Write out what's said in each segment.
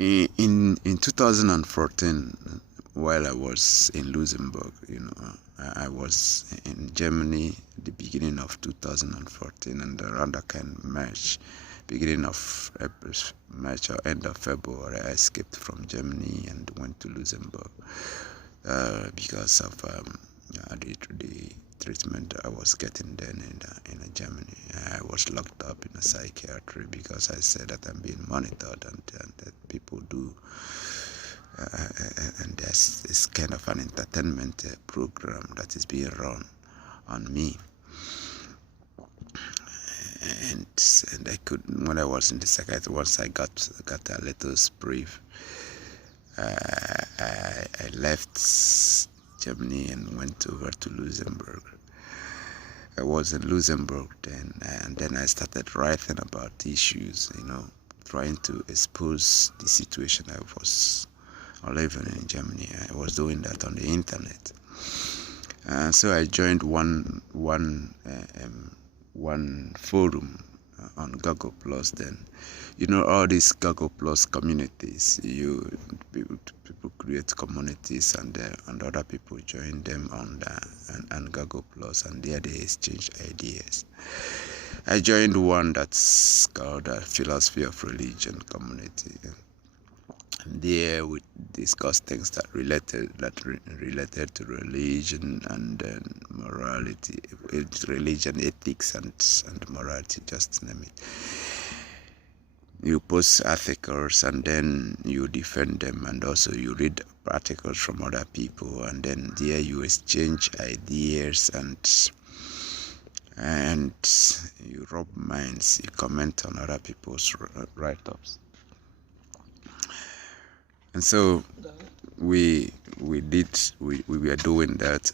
In 2014, while I was in Luxembourg, I was in Germany the beginning of 2014, and around that kind of March, beginning of April, March or end of February, I escaped from Germany and went to Luxembourg because of the treatment I was getting then in Germany. I was locked up in a psychiatry because I said that I'm being monitored and that people do. And there's this kind of an entertainment program that is being run on me. And I could, when I was in the psychiatry, once I got a little brief, I left Germany and went over to Luxembourg. I was in Luxembourg then, and then I started writing about issues, trying to expose the situation I was living in Germany. I was doing that on the internet. So I joined one forum on Google Plus then. All these Google Plus communities, people create communities and other people join them on Google Plus, and there they exchange ideas. I joined one that's called Philosophy of Religion community. And there we discuss things that related to religion and morality, religion, ethics, and morality, just name it. You post articles and then you defend them, and also you read articles from other people, and then there you exchange ideas and you rub minds, you comment on other people's write-ups. And so we were doing that,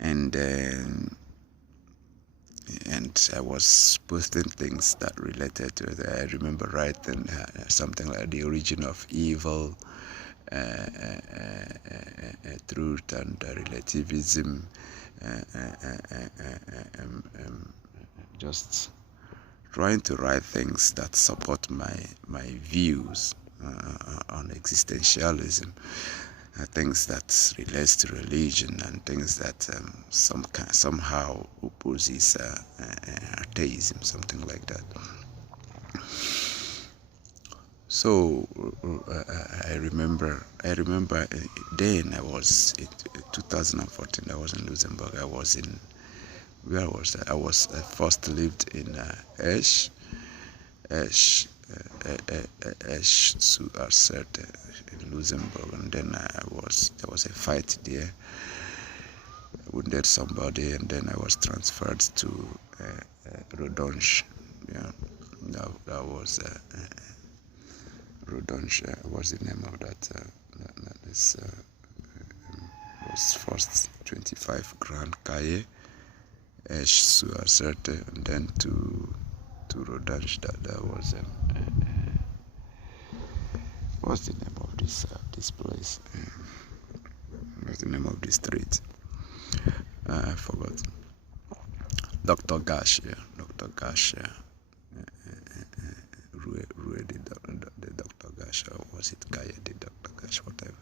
and I was posting things that related to it. I remember writing something like the origin of evil, truth and relativism, just trying to write things that support my views on existentialism, things that relates to religion, and things that somehow opposes atheism, something like that. So I remember then I was in 2014. I was in Luxembourg. I was in, where was I? I was first lived in Esch sur Arserte in Luxembourg, and then there was a fight there. I wounded somebody, and then I was transferred to Rodange. That was Rodange was the name of that. This was first 25 Grand Cahier, Esch sur Arserte, and then to Rodange. That was what's the name of this place? What's the name of this street? I forgot. Dr. Gash, yeah. Dr. Gash, yeah. Rue the Dr. Gash, or was it Gaia the Dr. Gash, whatever.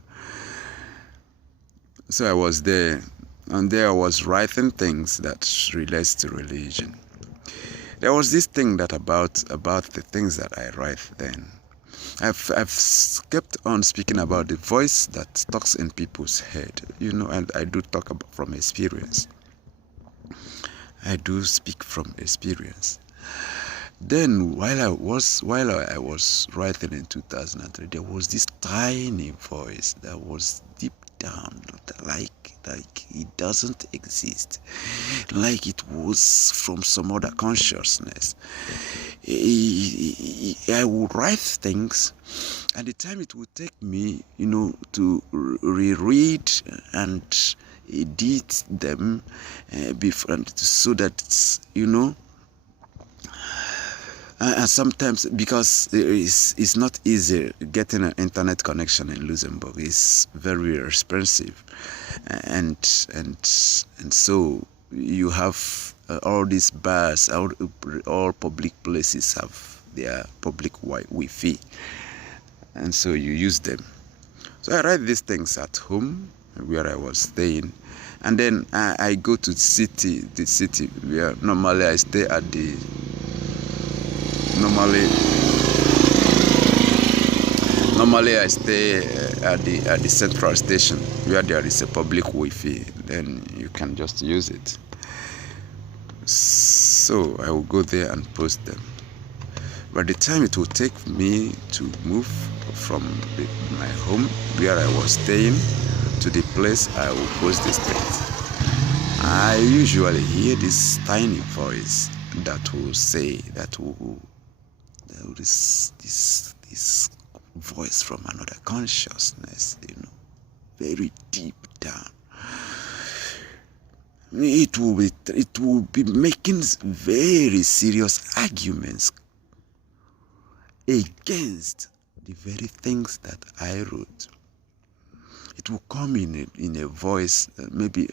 So I was there, and there I was writing things that relates to religion. There was this thing that about the things that I write then. I've kept on speaking about the voice that talks in people's head, and I do talk about from experience. I do speak from experience. Then while I was writing in 2003, there was this tiny voice that was deep down, like it doesn't exist, like it was from some other consciousness. I would write things, and the time it would take me, to reread and edit them before, so that and sometimes, because it's not easy getting an internet connection in Luxembourg, it's very expensive, and so you have all these bars, all public places have their public Wi-Fi, and so you use them. So I write these things at home where I was staying, and then I go to the city where normally I stay at the normally I stay at the central station where there is a public Wi-Fi. Then you can just use it. So I will go there and post them. By the time it will take me to move from my home where I was staying to the place I will post these things, I usually hear this tiny voice that will say, this voice from another consciousness, very deep down. It will be making very serious arguments against the very things that I wrote. It will come in a voice. Maybe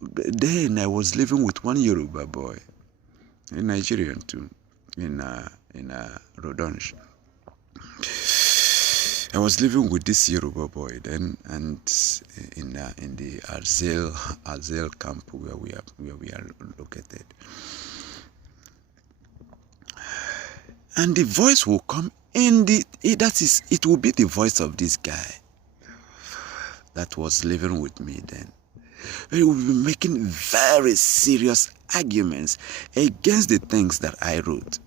then I was living with one Yoruba boy, a Nigerian too, in Rodonge. I was living with this Yoruba boy then, and in the Azel camp where we are located. And the voice will come it will be the voice of this guy that was living with me then. He will be making very serious arguments against the things that I wrote.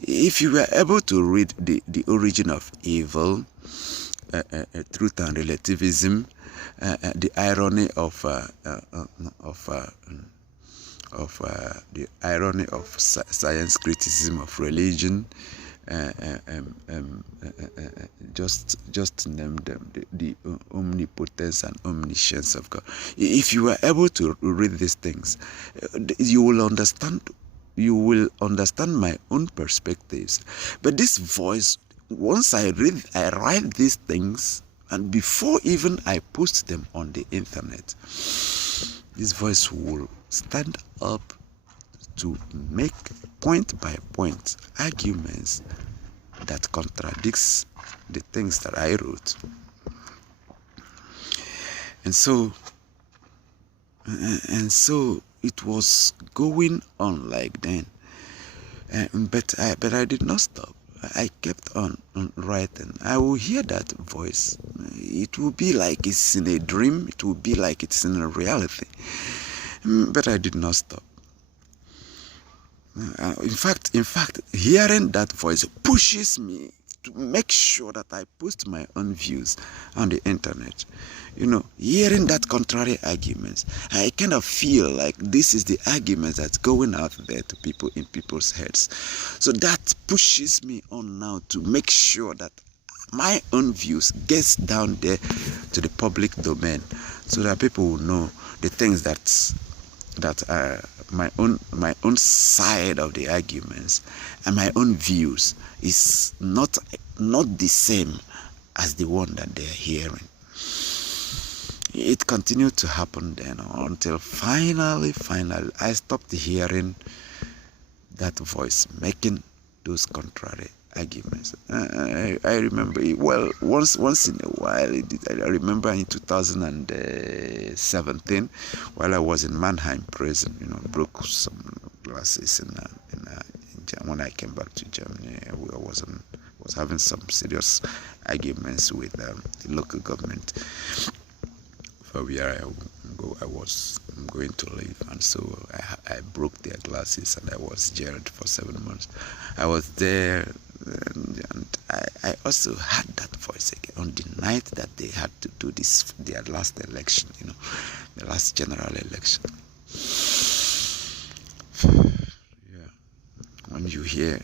If you were able to read the origin of evil, truth and relativism, the irony of the irony of science criticism of religion, just name them, the omnipotence and omniscience of God. If you are able to read these things, you will understand my own perspectives. But this voice, once I write these things, and before even I post them on the internet, this voice will stand up to make point by point arguments that contradicts the things that I wrote. And so it was going on like then. But I did not stop. I kept on writing. I will hear that voice. It will be like it's in a dream. It will be like it's in a reality. But I did not stop. In fact, hearing that voice pushes me to make sure that I post my own views on the internet. Hearing that contrary arguments, I kind of feel like this is the argument that's going out there to people in people's heads. So that pushes me on now to make sure that my own views gets down there to the public domain, so that people will know the things that my own side of the arguments and my own views is not the same as the one that they're hearing. It continued to happen then until finally I stopped hearing that voice making those contrary arguments. I remember once in a while. I remember in 2017, while I was in Mannheim prison, broke some glasses when I came back to Germany. I was having some serious arguments with the local government for where I'm going to live, and so I broke their glasses and I was jailed for 7 months. I was there, and I also had that voice again on the night that they had to do their last election, the last general election. Yeah, when you hear,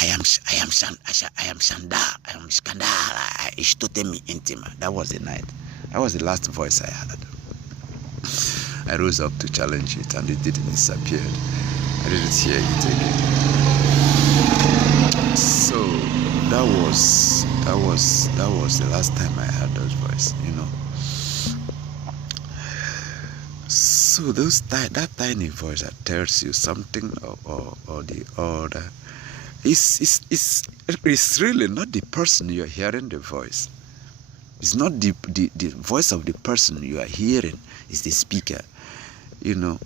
I am Shanda, I am Skandala, Ishtotemi Intima. That was the night. That was the last voice I had. I rose up to challenge it, and it didn't disappear. I didn't hear it again. So that was the last time I heard those voices, So that tiny voice that tells you something or the other it's really not the person you're hearing the voice. It's not the voice of the person you are hearing, it's the speaker. You know,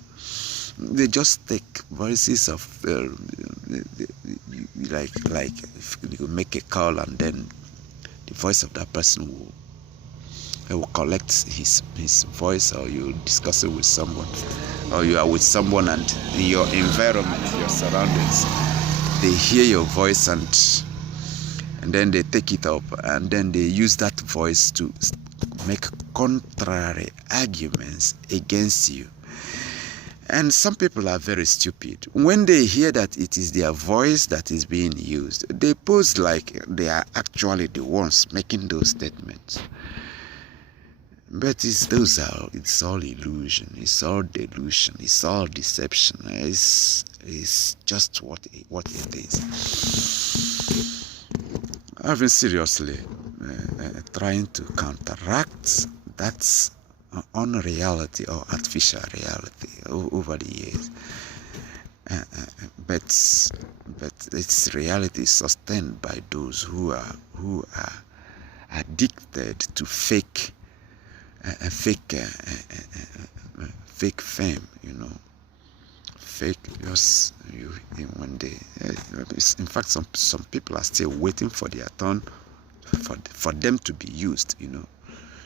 they just take voices of like if you make a call and then the voice of that person will collect his voice, or you discuss it with someone, or you are with someone and your environment, your surroundings, they hear your voice and then they take it up and then they use that voice to make contrary arguments against you. And some people are very stupid. When they hear that it is their voice that is being used, they pose like they are actually the ones making those statements. But it's all illusion, it's all delusion, it's all deception. It's just what it is. I've been seriously trying to counteract that unreality or artificial reality over the years. But its reality is sustained by those who are addicted to fake fame, fake. Just when they, in fact, some people are still waiting for their turn, for them to be used.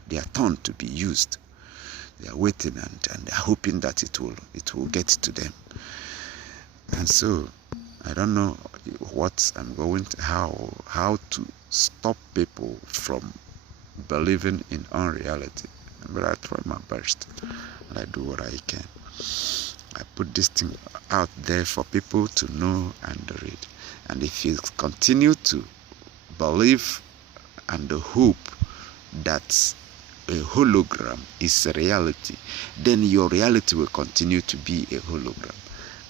Their turn to be used. They are waiting and they are hoping that it will get to them. And so I don't know what I'm going to how to stop people from believing in unreality. But I try my best and I do what I can. I put this thing out there for people to know and read. And if you continue to believe and hope that a hologram is a reality, then your reality will continue to be a hologram.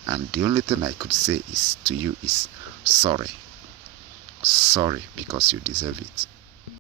And the only thing I could say is to you is sorry. Sorry, because you deserve it.